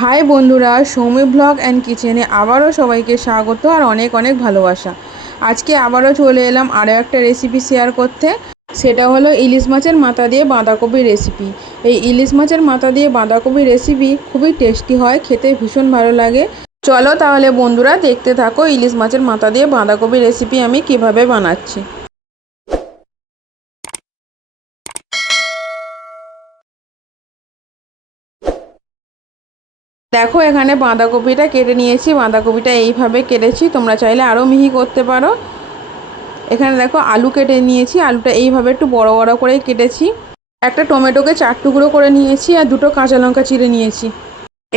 High বন্ধুরা, Soumi blog and কিচেনে আবারও সবাইকে স্বাগত আর অনেক অনেক ভালোবাসা। আজকে আবারও চলে এলাম আরও একটা রেসিপি শেয়ার করতে। সেটা হলো ইলিশ মাছের মাথা দিয়ে বাঁধাকপির রেসিপি। এই ইলিশ মাছের মাথা দিয়ে বাঁধাকপির রেসিপি খুবই টেস্টি হয়, খেতে ভীষণ ভালো লাগে। চলো তাহলে বন্ধুরা দেখতে থাকো ইলিশ মাছের মাথা দিয়ে বাঁধাকপির রেসিপি আমি কিভাবে বানাচ্ছি। দেখো এখানে বাঁধাকপিটা কেটে নিয়েছি, বাঁধাকপিটা এইভাবে কেটেছি, তোমরা চাইলে আরও মিহি করতে পারো। এখানে দেখো আলু কেটে নিয়েছি, আলুটা এইভাবে একটু বড় বড় করে কেটেছি। একটা টমেটোকে 4 টুকরো করে নিয়েছি আর 2টো কাঁচা লঙ্কা চিড়ে নিয়েছি।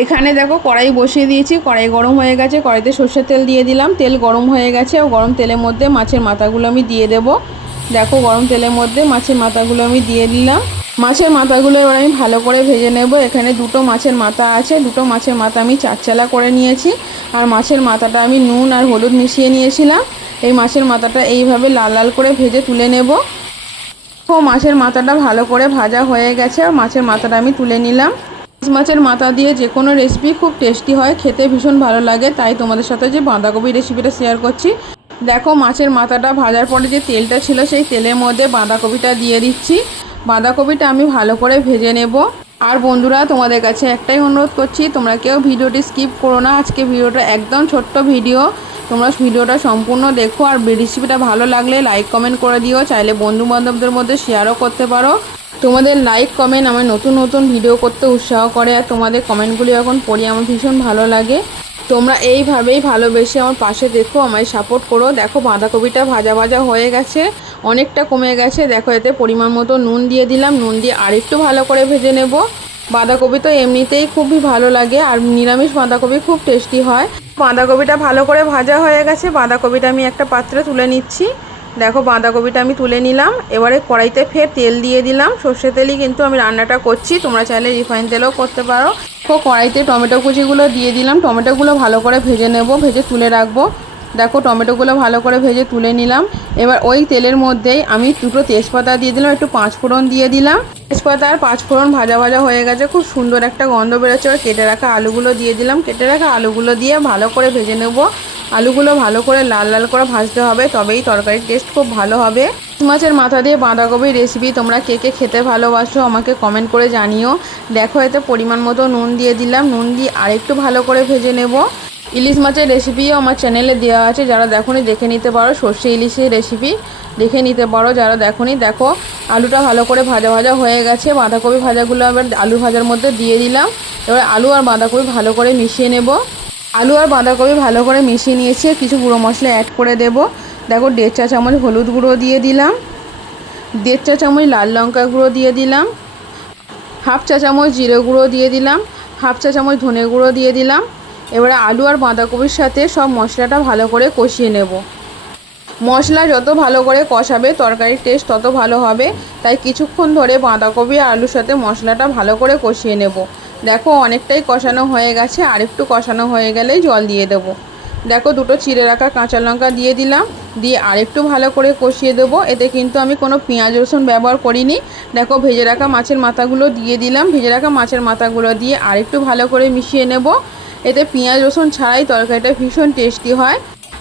এখানে দেখো কড়াই বসিয়ে দিয়েছি, কড়াই গরম হয়ে গেছে, কড়াইতে সর্ষের তেল দিয়ে দিলাম। তেল গরম হয়ে গেছে ও গরম তেলের মধ্যে মাছের মাথাগুলো আমি দিয়ে দেব। দেখো গরম তেলের মধ্যে মাছের মাথাগুলো আমি দিয়ে দিলাম। মাছের মাথাগুলো এবার আমি ভালো করে ভেজে নেব। এখানে 2টো মাছের মাথা আছে, 2টো মাছের মাথা আমি চারচালা করে নিয়েছি। আর মাছের মাথাটা আমি নুন আর হলুদ মিশিয়ে নিয়েছিলাম। এই মাছের মাথাটা এইভাবে লাল লাল করে ভেজে তুলে নেব। মাছের মাথাটা ভালো করে ভাজা হয়ে গেছে, মাছের মাথাটা আমি তুলে নিলাম। ইলিশ মাছের মাথা দিয়ে যে কোনো রেসিপি খুব টেস্টি হয়, খেতে ভীষণ ভালো লাগে, তাই তোমাদের সাথে যে বাঁধাকপি রেসিপিটা শেয়ার করছি। দেখো মাছের মাথাটা ভাজার পরে যে তেলটা ছিল সেই তেলের মধ্যে বাঁধাকপিটা দিয়ে দিচ্ছি। বাঁধাকপিটা আমি ভালো করে ভেজে নেব। আর বন্ধুরা তোমাদের কাছে একটাই অনুরোধ করছি, তোমরা কেউ ভিডিওটি স্কিপ করো না। আজকে ভিডিওটা একদম ছোট্ট ভিডিও, তোমরা ভিডিওটা সম্পূর্ণ দেখো। আর রেসিপিটা ভালো লাগলে লাইক কমেন্ট করে দিও, চাইলে বন্ধু বান্ধবদের মধ্যে শেয়ারও করতে পারো। তোমাদের লাইক কমেন্ট আমার নতুন নতুন ভিডিও করতে উৎসাহ করে, আর তোমাদের কমেন্টগুলি এখন পড়ি আমার ভীষণ ভালো লাগে। তোমরা এইভাবেই ভালোবেসে আমার পাশে দেখো, আমায় সাপোর্ট করো। দেখো বাঁধাকপিটা ভাজা ভাজা হয়ে গেছে, অনেকটা কমে গেছে। দেখো এতে পরিমাণ মতো নুন দিয়ে দিলাম, নুন দিয়ে আরেকটু ভালো করে ভেজে নেব। বাঁধাকপি তো এমনিতেই খুবই ভালো লাগে, আর নিরামিষ বাঁধাকপি খুব টেস্টি হয়। বাঁধাকপিটা ভালো করে ভাজা হয়ে গেছে, বাঁধাকপিটা আমি একটা পাত্রে তুলে নিচ্ছি। দেখো বাঁধাকপিটা আমি তুলে নিলাম। এবারে কড়াইতে ফের তেল দিয়ে দিলাম, সর্ষে তেলই কিন্তু আমি রান্নাটা করছি, তোমরা চাইলে রিফাইন তেলও করতে পারো। তো কড়াইতে টমেটো কুচিগুলো দিয়ে দিলাম, টমেটোগুলো ভালো করে ভেজে নেব, ভেজে তুলে রাখবো। দেখো টমেটোগুলো ভালো করে ভেজে তুলে নিলাম। এবার ওই তেলের মধ্যেই আমি 2টো তেজপাতা দিয়ে দিলাম, একটু 5 ফোড়ন দিয়ে দিলাম। তেজপাতা আর 5 ফোড়ন ভাজা ভাজা হয়ে গেছে, খুব সুন্দর একটা গন্ধ বেরোচ্ছে। আর কেটে রাখা আলুগুলো দিয়ে দিলাম, কেটে রাখা আলুগুলো দিয়ে ভালো করে ভেজে নেব। আলুগুলো ভালো করে লাল লাল করে ভাজতে হবে, তবেই তরকারির টেস্ট খুব ভালো হবে। মাছের মাথা দিয়ে বাঁধাকপির রেসিপি তোমরা কে কে খেতে ভালোবাসো আমাকে কমেন্ট করে জানিও। দেখো এতে পরিমাণ মতো নুন দিয়ে দিলাম, নুন দিয়ে আরেকটু ভালো করে ভেজে নেব। ইলিশ মাছের রেসিপিও আমার চ্যানেলে দেওয়া আছে, যারা দেখোনি দেখে নিতে পারো। সর্ষে ইলিশের রেসিপি দেখে নিতে পারো যারা দেখোনি। দেখো আলুটা ভালো করে ভাজা ভাজা হয়ে গেছে, বাঁধাকপি ভাজাগুলো আবার আলু ভাজার মধ্যে দিয়ে দিলাম। এবার আলু আর বাঁধাকপি ভালো করে মিশিয়ে নেব। আলু আর বাঁধাকপি ভালো করে মিশিয়ে নিয়েছি, কিছু গুঁড়ো মশলা অ্যাড করে দেব। দেখো 1.5 চা চামচ হলুদ গুঁড়ো দিয়ে দিলাম, 1.5 চা চামচ লাল লঙ্কা গুঁড়ো দিয়ে দিলাম, 1/2 চা চামচ জিরে গুঁড়ো দিয়ে দিলাম, 1/2 চা চামচ ধনে গুঁড়ো দিয়ে দিলাম। এবারে আলু আর বাঁধাকপির সাথে সব মশলাটা ভালো করে কষিয়ে নেব। মশলা যত ভালো করে কষাবে তরকারির টেস্ট তত ভালো হবে, তাই কিছুক্ষণ ধরে বাঁধাকপি আর আলুর সাথে মশলাটা ভালো করে কষিয়ে নেব। দেখো অনেকটাই কষানো হয়ে গেছে, আর একটু কষানো হয়ে গেলেই জল দিয়ে দেব। দেখো 2টো চিড়ে রাখা কাঁচা লঙ্কা দিয়ে দিলাম, দিয়ে আরেকটু ভালো করে কষিয়ে দেব। এতে কিন্তু আমি কোনো পেঁয়াজ রসুন ব্যবহার করিনি। দেখো ভেজে রাখা মাছের মাথাগুলো দিয়ে দিলাম, ভেজে রাখা মাছের মাথাগুলো দিয়ে আরেকটু ভালো করে মিশিয়ে নেব। এতে পেঁয়াজ রসুন ছাড়াই তরকারিটা ভীষণ টেস্টি হয়।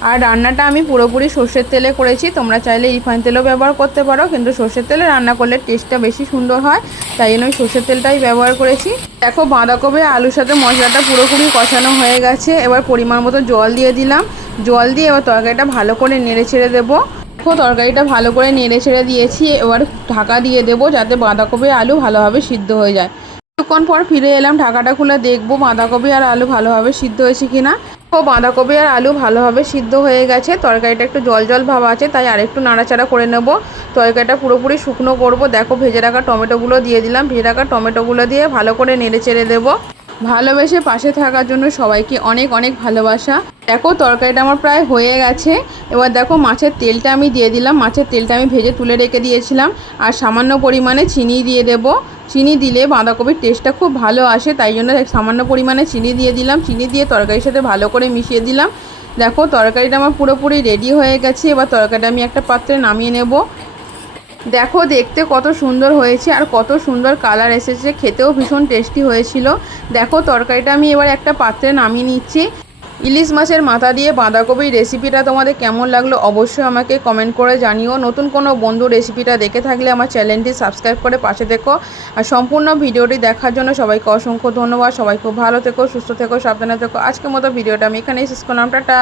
আর রান্নাটা আমি পুরোপুরি সর্ষের তেলে করেছি, তোমরা চাইলে রিফাইন তেলও ব্যবহার করতে পারো, কিন্তু সর্ষের তেলে রান্না করলে টেস্টটা বেশি সুন্দর হয়, তাই জন্য আমি সর্ষের তেলটাই ব্যবহার করেছি। দেখো বাঁধাকপি আলুর সাথে মশলাটা পুরোপুরি কষানো হয়ে গেছে, এবার পরিমাণ মতো জল দিয়ে দিলাম। জল দিয়ে এবার তরকারিটা ভালো করে নেড়ে ছেড়ে দেবো। দেখো তরকারিটা ভালো করে নেড়ে ছেড়ে দিয়েছি, এবার ঢাকা দিয়ে দেবো যাতে বাঁধাকপি আলু ভালোভাবে সিদ্ধ হয়ে যায়। কিছুক্ষণ পর ফিরে এলাম, ঢাকাটা খুলে দেখবো বাঁধাকপি আর আলু ভালোভাবে সিদ্ধ হয়েছে কিনা। ও বাঁধাকপি আর আলু ভালোভাবে সিদ্ধ হয়ে গেছে, তরকারিটা একটু জল জল ভাব আছে, তাই আরেকটু নাড়াচাড়া করে নেব। তরকারিটা পুরোপুরি শুকনো করব। দেখো ভেজে রাখা টমেটোগুলো দিয়ে দিলাম, ভেজে রাখা টমেটোগুলো দিয়ে ভালো করে নেড়ে চেড়ে দেবো। ভালোবেসে পাশে থাকার জন্য সবাইকে অনেক অনেক ভালোবাসা। দেখো তরকারিটা আমার প্রায় হয়ে গেছে। এবার দেখো মাছের তেলটা আমি দিয়ে দিলাম, মাছের তেলটা আমি ভেজে তুলে রেখে দিয়েছিলাম। আর সামান্য পরিমাণে চিনি দিয়ে দেব। চিনি দিলে বাঁধাকপির টেস্টটা খুব ভালো আসে, তাই জন্য সামান্য পরিমাণে চিনি দিয়ে দিলাম। চিনি দিয়ে তরকারির সাথে ভালো করে মিশিয়ে দিলাম। দেখো তরকারিটা আমার পুরোপুরি রেডি হয়ে গেছে, এবার তরকারিটা আমি একটা পাত্রে নামিয়ে নেব। দেখো দেখতে কত সুন্দর হয়েছে আর কত সুন্দর কালার এসেছে, খেতেও ভীষণ টেস্টি হয়েছিল। দেখো তরকারিটা আমি এবার একটা পাত্রে নামিয়ে নিচ্ছি। ইলিশ মাছের মাথা দিয়ে বাঁধাকপির রেসিপিটা তোমাদের কেমন লাগলো অবশ্যই আমাকে কমেন্ট করে জানিও। নতুন কোনো বন্ধু রেসিপিটা দেখে থাকলে আমার চ্যানেলটি সাবস্ক্রাইব করে পাশে থেকো। আর সম্পূর্ণ ভিডিওটি দেখার জন্য সবাইকে অসংখ্য ধন্যবাদ। সবাই খুব ভালো থেকো, সুস্থ থেকো, সাবধানে থেকো। আজকের মতো ভিডিওটা আমি এখানেই শেষ করলাম। টাটা।